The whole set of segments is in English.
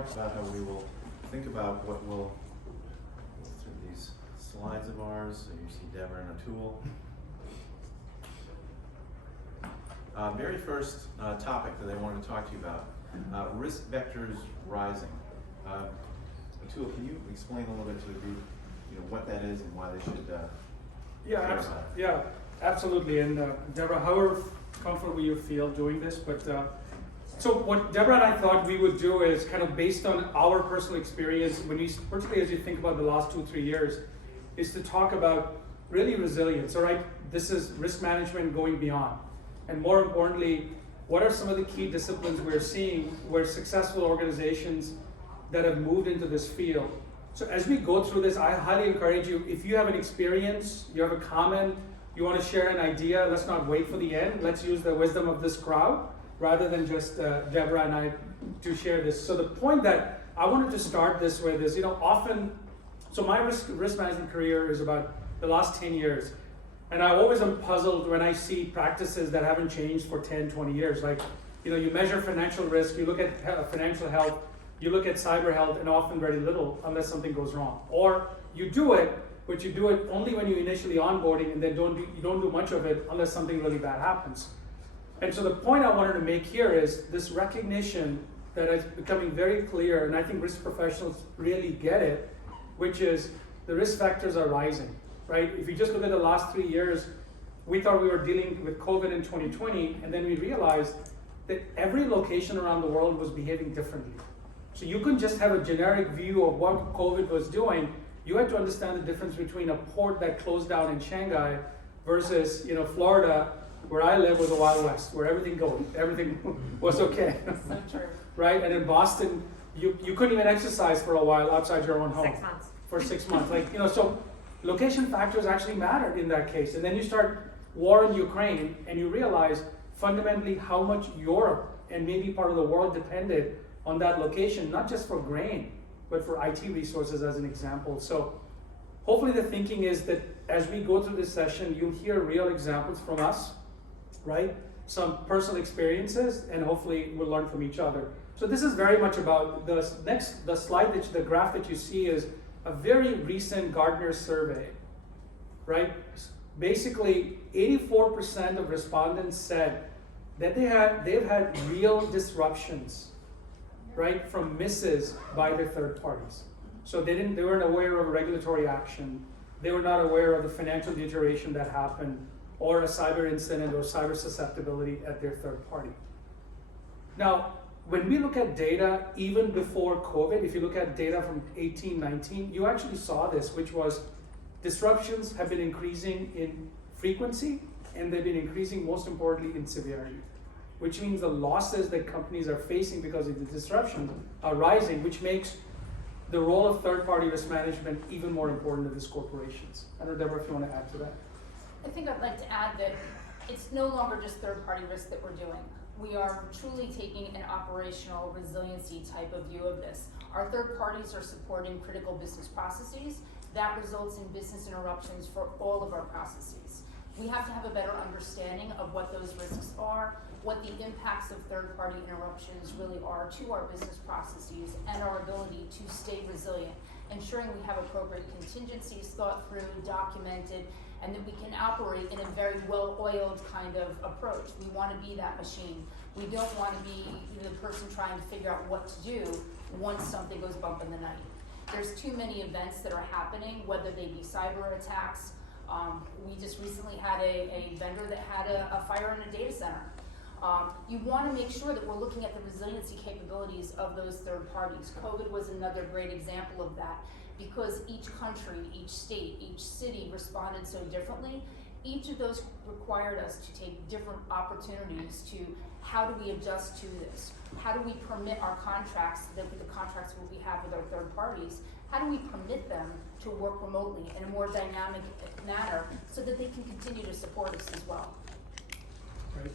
talked about how we will think about what will, through these slides of ours, so you see Debra and Atul. Very first topic that I wanted to talk to you about, risk vectors rising. Atul, can you explain a little bit to the group, what that is and why they should care about it? Yeah, absolutely. And Debra, however comfortable you feel doing this, but so what Debra and I thought we would do is kind of based on our personal experience, particularly as you think about the last 2-3 years, is to talk about really resilience. All right, this is risk management going beyond. And more importantly, what are some of the key disciplines we're seeing where successful organizations that have moved into this field? So as we go through this, I highly encourage you, if you have an experience, you have a comment, you want to share an idea, let's not wait for the end. Let's use the wisdom of this crowd rather than just Debra and I to share this. So the point that I wanted to start this with is, often, so my risk management career is about the last 10 years. And I always am puzzled when I see practices that haven't changed for 10, 20 years. Like, you measure financial risk, you look at financial health, you look at cyber health, and often very little unless something goes wrong. Or you do it, but you do it only when you initially onboarding, and then you don't do much of it unless something really bad happens. And so the point I wanted to make here is this recognition that is becoming very clear, and I think risk professionals really get it, which is the risk factors are rising. Right? If you just look at the last 3 years, we thought we were dealing with COVID in 2020, and then we realized that every location around the world was behaving differently. So you couldn't just have a generic view of what COVID was doing. You had to understand the difference between a port that closed down in Shanghai versus, Florida, where I live, was the Wild West, where everything was okay. So true. Right? And in Boston, you couldn't even exercise for a while outside your own home. 6 months. For 6 months. So location factors actually mattered in that case. And then you start war in Ukraine and you realize fundamentally how much Europe and maybe part of the world depended on that location, not just for grain, but for IT resources as an example. So hopefully the thinking is that as we go through this session, you'll hear real examples from us, right? Some personal experiences, and hopefully we'll learn from each other. So this is very much about the slide, the graph that you see is a very recent Gartner survey, right? Basically, 84% of respondents said that they've had real disruptions, right, from misses by their third parties. So they weren't aware of regulatory action, they were not aware of the financial deterioration that happened, or a cyber incident or cyber susceptibility at their third party. Now, when we look at data, even before COVID, if you look at data from 18-19, you actually saw this, which was disruptions have been increasing in frequency, and they've been increasing, most importantly, in severity, which means the losses that companies are facing because of the disruptions are rising, which makes the role of third-party risk management even more important to these corporations. I don't know, Debra, if you want to add to that. I think I'd like to add that it's no longer just third-party risk that we're doing. We are truly taking an operational resiliency type of view of this. Our third parties are supporting critical business processes. That results in business interruptions for all of our processes. We have to have a better understanding of what those risks are, what the impacts of third-party interruptions really are to our business processes and our ability to stay resilient, ensuring we have appropriate contingencies thought through, documented, and that we can operate in a very well-oiled kind of approach. We want to be that machine. We don't want to be the person trying to figure out what to do once something goes bump in the night. There's too many events that are happening, whether they be cyber attacks. We just recently had a vendor that had a fire in a data center. You want to make sure that we're looking at the resiliency capabilities of those third parties. COVID was another great example of that, because each country, each state, each city responded so differently. Each of those required us to take different opportunities to how do we adjust to this? How do we permit our contracts, the contracts that we have with our third parties, how do we permit them to work remotely in a more dynamic manner so that they can continue to support us as well? Right.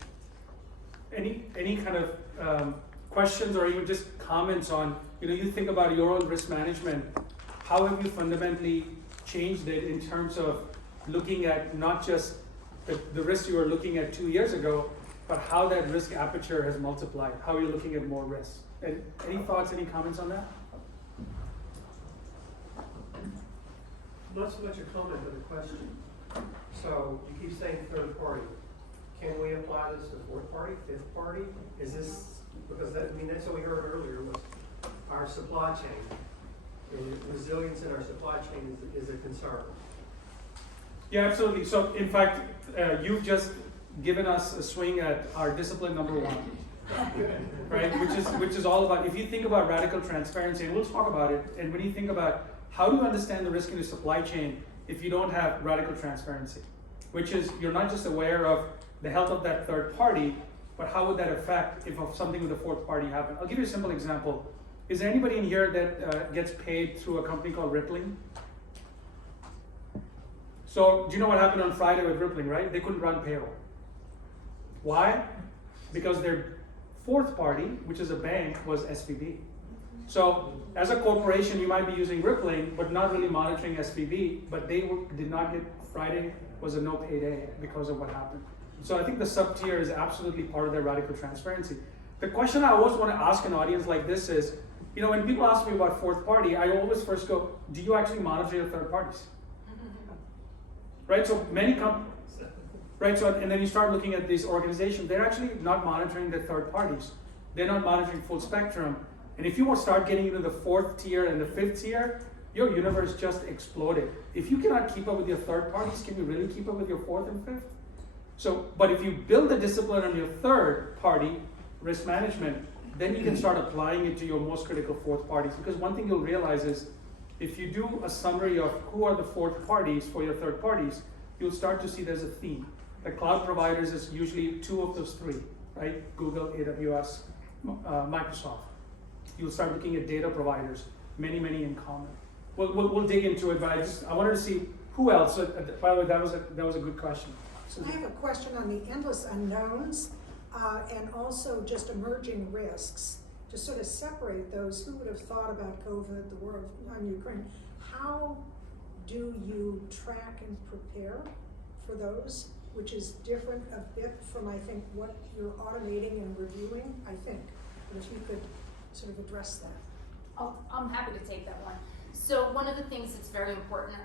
Any kind of questions or even just comments on, you think about your own risk management, how have you fundamentally changed it in terms of looking at not just the risk you were looking at 2 years ago, but how that risk aperture has multiplied, how you're looking at more risks? Any thoughts, any comments on that? Not so much a comment, but a question. So you keep saying third party. Can we apply this to fourth party, fifth party? Is this, because that, I mean, that's what we heard earlier was our supply chain. And resilience in our supply chain is a concern. Yeah, absolutely. So in fact, you've just given us a swing at our discipline number one, right? Which is all about, if you think about radical transparency, and we'll talk about it, and when you think about how do you understand the risk in your supply chain if you don't have radical transparency, which is you're not just aware of the health of that third party, but how would that affect if something with a fourth party happened? I'll give you a simple example. Is there anybody in here that gets paid through a company called Rippling? So do you know what happened on Friday with Rippling, right? They couldn't run payroll. Why? Because their fourth party, which is a bank, was SVB. So as a corporation, you might be using Rippling, but not really monitoring SVB, but they did not get, Friday was a no pay day because of what happened. So I think the sub tier is absolutely part of their radical transparency. The question I always want to ask an audience like this is, you know, when people ask me about fourth party, I always first go, do you actually monitor your third parties? Right, so many companies, right, so, and then you start looking at these organizations, they're actually not monitoring their third parties. They're not monitoring full spectrum. And if you want to start getting into the fourth tier and the fifth tier, your universe just exploded. If you cannot keep up with your third parties, can you really keep up with your fourth and fifth? So, but if you build the discipline on your third party risk management, then you can start applying it to your most critical fourth parties. Because one thing you'll realize is, if you do a summary of who are the fourth parties for your third parties, you'll start to see there's a theme. The cloud providers is usually two of those three, right? Google, AWS, Microsoft. You'll start looking at data providers, many in common. We'll dig into it, but I wanted to see who else. By the way, that was a good question. So I have a question on the endless unknowns and also just emerging risks. To sort of separate those, who would have thought about COVID, the war on Ukraine? How do you track and prepare for those, which is different a bit from, I think, what you're automating and reviewing, I think. But if you could sort of address that. I'm happy to take that one. So one of the things that's very important,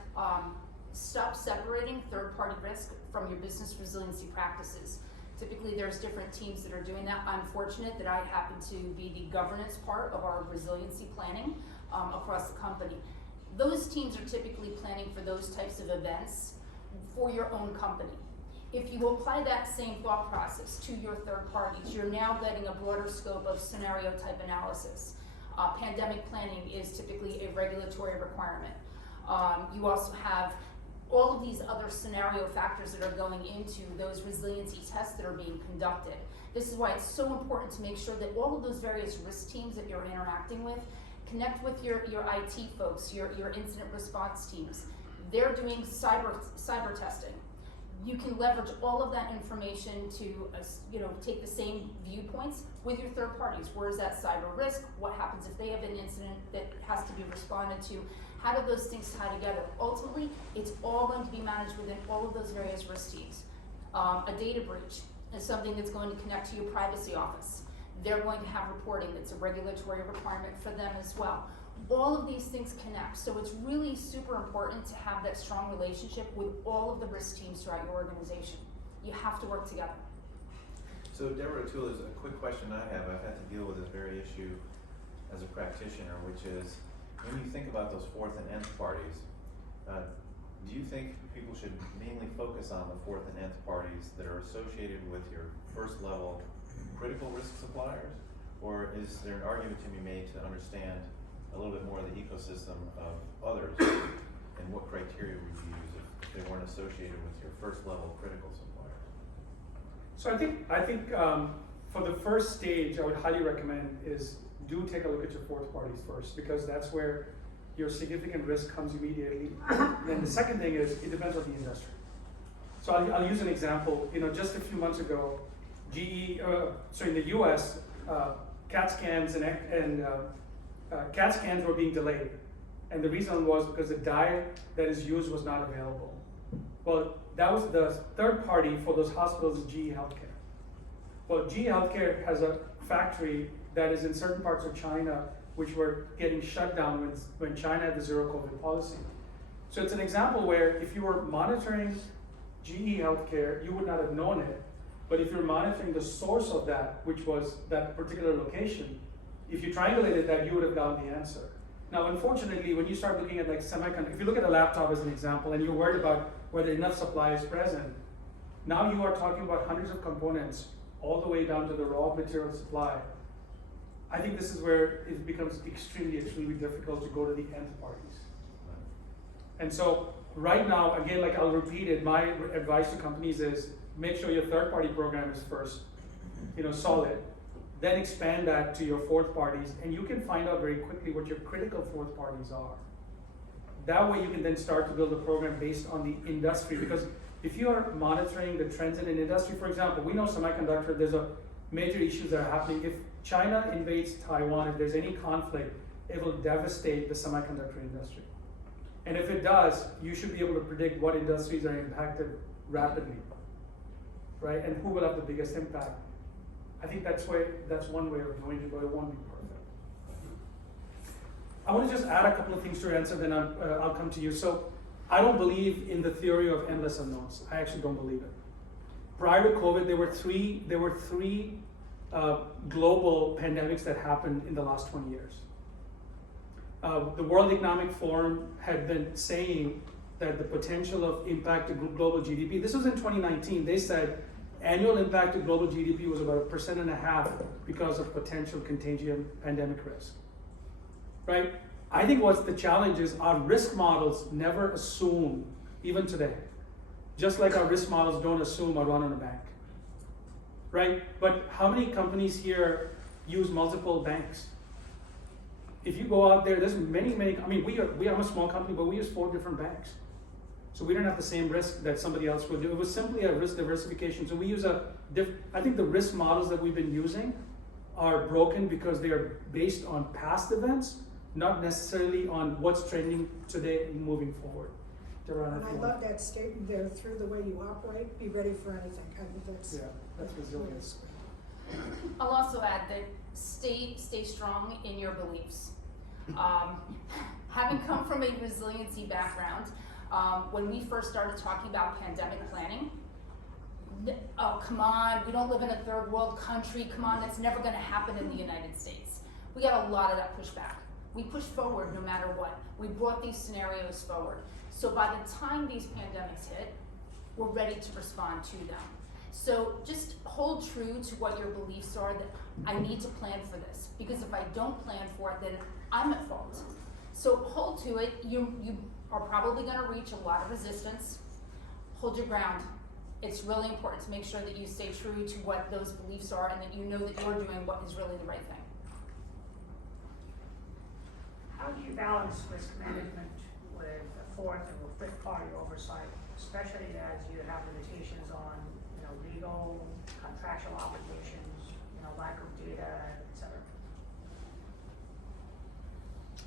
stop separating third-party risk from your business resiliency practices. Typically, there's different teams that are doing that. I'm fortunate that I happen to be the governance part of our resiliency planning across the company. Those teams are typically planning for those types of events for your own company. If you apply that same thought process to your third parties, you're now getting a broader scope of scenario type analysis. Pandemic planning is typically a regulatory requirement. You also have all of these other scenario factors that are going into those resiliency tests that are being conducted. This is why it's so important to make sure that all of those various risk teams that you're interacting with connect with your IT folks, your incident response teams. They're doing cyber testing. You can leverage all of that information to take the same viewpoints with your third parties. Where is that cyber risk? What happens if they have an incident that has to be responded to? How do those things tie together? Ultimately, it's all going to be managed within all of those various risk teams. A data breach is something that's going to connect to your privacy office. They're going to have reporting that's a regulatory requirement for them as well. All of these things connect, so it's really super important to have that strong relationship with all of the risk teams throughout your organization. You have to work together. So Debra, Atul, is a quick question I have. I've had to deal with this very issue as a practitioner, which is, when you think about those fourth and nth parties, do you think people should mainly focus on the fourth and nth parties that are associated with your first level critical risk suppliers? Or is there an argument to be made to understand a little bit more of the ecosystem of others and what criteria would you use if they weren't associated with your first level critical suppliers? So I think for the first stage, I would highly recommend is do take a look at your fourth parties first, because that's where your significant risk comes immediately. Then the second thing is, it depends on the industry. So I'll use an example. Just a few months ago, in the US, CAT scans and CAT scans were being delayed. And the reason was because the dye that is used was not available. Well, that was the third party for those hospitals is GE Healthcare. Well, GE Healthcare has a factory that is in certain parts of China, which were getting shut down when China had the zero COVID policy. So it's an example where if you were monitoring GE Healthcare, you would not have known it. But if you're monitoring the source of that, which was that particular location, if you triangulated that, you would have gotten the answer. Now, unfortunately, when you start looking at like semiconductors, if you look at a laptop as an example, and you're worried about whether enough supply is present, now you are talking about hundreds of components all the way down to the raw material supply. I think this is where it becomes extremely difficult to go to the end parties. And so right now, again, like I'll repeat it, my advice to companies is make sure your third party program is first, solid. Then expand that to your fourth parties, and you can find out very quickly what your critical fourth parties are. That way you can then start to build a program based on the industry, because if you are monitoring the trends in an industry, for example, we know semiconductor, there's a major issues that are happening. If China invades Taiwan, if there's any conflict, it will devastate the semiconductor industry. And if it does, you should be able to predict what industries are impacted rapidly, right? And who will have the biggest impact. I think that's one way of doing it, but it won't be perfect. I want to just add a couple of things to your answer, then I'll come to you. So I don't believe in the theory of endless unknowns. I actually don't believe it. Prior to COVID, there were three global pandemics that happened in the last 20 years. The World Economic Forum had been saying that the potential of impact to global GDP, this was in 2019, they said annual impact to global GDP was about 1.5% because of potential contagion pandemic risk, right? I think what's the challenge is our risk models never assume, even today, just like our risk models don't assume a run on a bank, right? But how many companies here use multiple banks? If you go out there, there's many, I mean, we are a small company, but we use 4 different banks. So we don't have the same risk that somebody else would do. It was simply a risk diversification. So we use I think the risk models that we've been using are broken because they are based on past events, not necessarily on what's trending today and moving forward. Debra, And I love that statement there, through the way you operate, be ready for anything. I think that's resilience. I'll also add that stay strong in your beliefs. Having come from a resiliency background, when we first started talking about pandemic planning, oh, come on, we don't live in a third world country, come on, that's never gonna happen in the United States. We got a lot of that pushback. We pushed forward no matter what. We brought these scenarios forward. So by the time these pandemics hit, we're ready to respond to them. So just hold true to what your beliefs are, that I need to plan for this, because if I don't plan for it, then I'm at fault. So hold to it. You are probably gonna reach a lot of resistance. Hold your ground. It's really important to make sure that you stay true to what those beliefs are and that you know that you're doing what is really the right thing. How do you balance risk management with a fourth or fifth party oversight, especially as you have limitations on, legal, contractual obligations, lack of data, et cetera?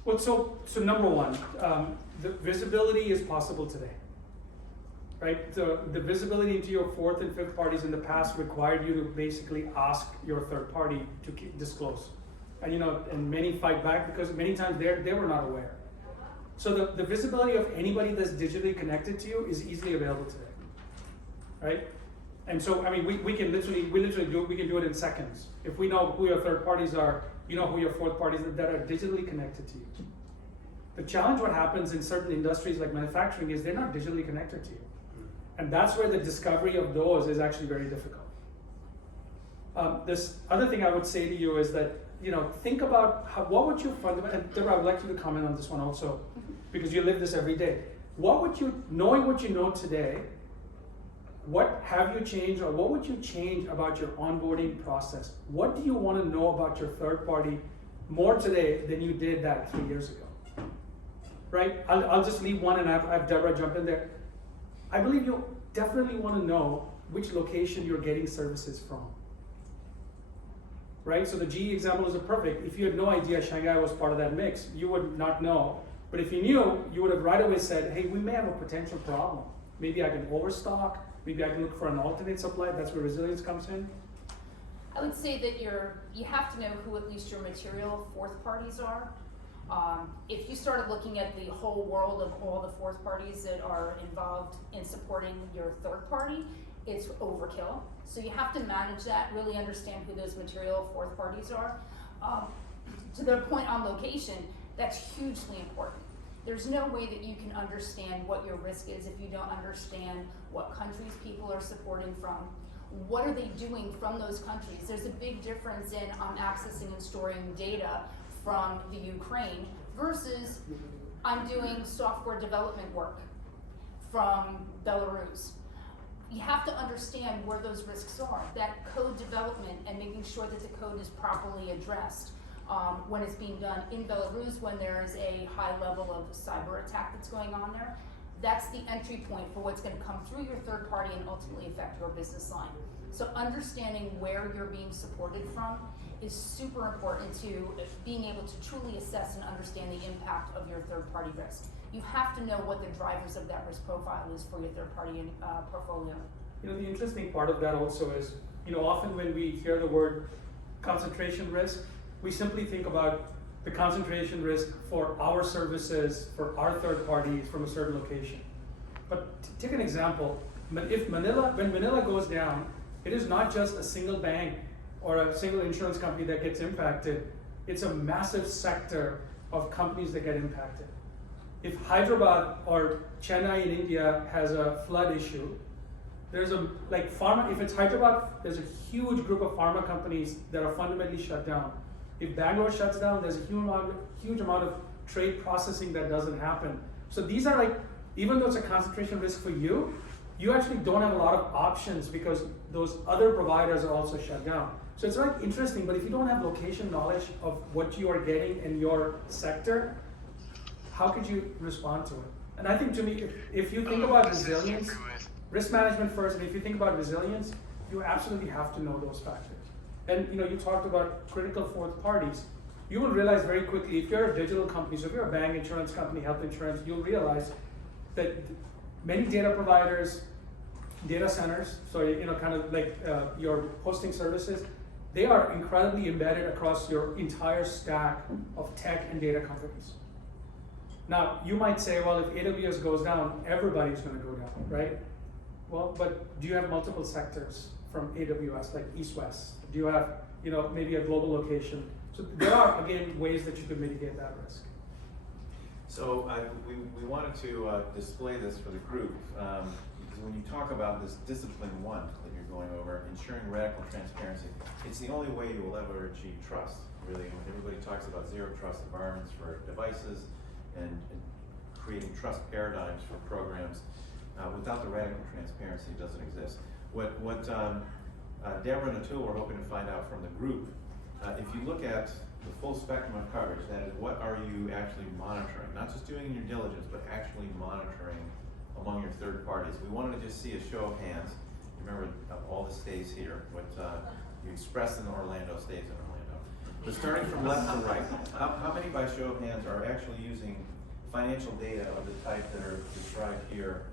Well, so number one, the visibility is possible today, right? The visibility into your fourth and fifth parties in the past required you to basically ask your third party to disclose. And and many fight back because many times they were not aware. So the visibility of anybody that's digitally connected to you is easily available today, right? And so, I mean, we can literally do it in seconds. If we know who your third parties are, you know who your fourth parties that are digitally connected to you. The challenge, what happens in certain industries like manufacturing, is they're not digitally connected to you. And that's where the discovery of those is actually very difficult. This other thing I would say to you is that, think about what would you fundamentally, and Debra, I would like you to comment on this one also, because you live this every day. Knowing what you know today, what have you changed, or what would you change about your onboarding process? What do you want to know about your third party more today than you did that 3 years ago? Right? I'll just leave one and have Debra jump in there. I believe you definitely want to know which location you're getting services from. Right? So the GE example is perfect. If you had no idea Shanghai was part of that mix, you would not know. But if you knew, you would have right away said, hey, we may have a potential problem. Maybe I can overstock. Maybe I can look for an alternate supply. That's where resilience comes in. I would say that you have to know who at least your material fourth parties are. If you started looking at the whole world of all the fourth parties that are involved in supporting your third party, it's overkill. So you have to manage that, really understand who those material fourth parties are. To their point on location, that's hugely important. There's no way that you can understand what your risk is if you don't understand what countries people are supporting from. What are they doing from those countries? There's a big difference in accessing and storing data from the Ukraine versus I'm doing software development work from Belarus. You have to understand where those risks are. That code development and making sure that the code is properly addressed when it's being done in Belarus, when there is a high level of cyber attack that's going on there. That's the entry point for what's going to come through your third party and ultimately affect your business line. So understanding where you're being supported from is super important to being able to truly assess and understand the impact of your third party risk. You have to know what the drivers of that risk profile is for your third party portfolio. You know, the interesting part of that also is, you know, often when we hear the word concentration risk, we simply think about the concentration risk for our services, for our third parties from a certain location. But take an example, when Manila goes down, it is not just a single bank or a single insurance company that gets impacted, it's a massive sector of companies that get impacted. If Hyderabad or Chennai in India has a flood issue, there's if it's Hyderabad, there's a huge group of pharma companies that are fundamentally shut down. If Bangalore shuts down, there's a huge amount of trade processing that doesn't happen. So these are even though it's a concentration risk for you, you actually don't have a lot of options because those other providers are also shut down. So it's interesting, but if you don't have location knowledge of what you are getting in your sector, how could you respond to it? And I think, to me, if you think about resilience, risk management first, and if you think about resilience, you absolutely have to know those factors. And you know, you talked about critical fourth parties. You will realize very quickly, if you're a digital company, so if you're a bank, insurance company, health insurance, you'll realize that many data providers, data centers, so you know, kind of like your hosting services, they are incredibly embedded across your entire stack of tech and data companies. Now, you might say, well, if AWS goes down, everybody's going to go down, right? Well, but do you have multiple sectors from AWS, like East-West? Do you have, you know, maybe a global location? So there are, again, ways that you could mitigate that risk. So we wanted to display this for the group, because when you talk about this discipline one that you're going over, ensuring radical transparency, it's the only way you will ever achieve trust, really. When everybody talks about zero trust environments for devices and creating trust paradigms for programs, without the radical transparency, it doesn't exist. What Debra and Atul were hoping to find out from the group, if you look at the full spectrum of coverage, that is, what are you actually monitoring? Not just doing in your diligence, but actually monitoring among your third parties. We wanted to just see a show of hands. Remember, all the stays here, what you expressed in Orlando stays in Orlando. But starting from left to right, how many by show of hands are actually using financial data of the type that are described here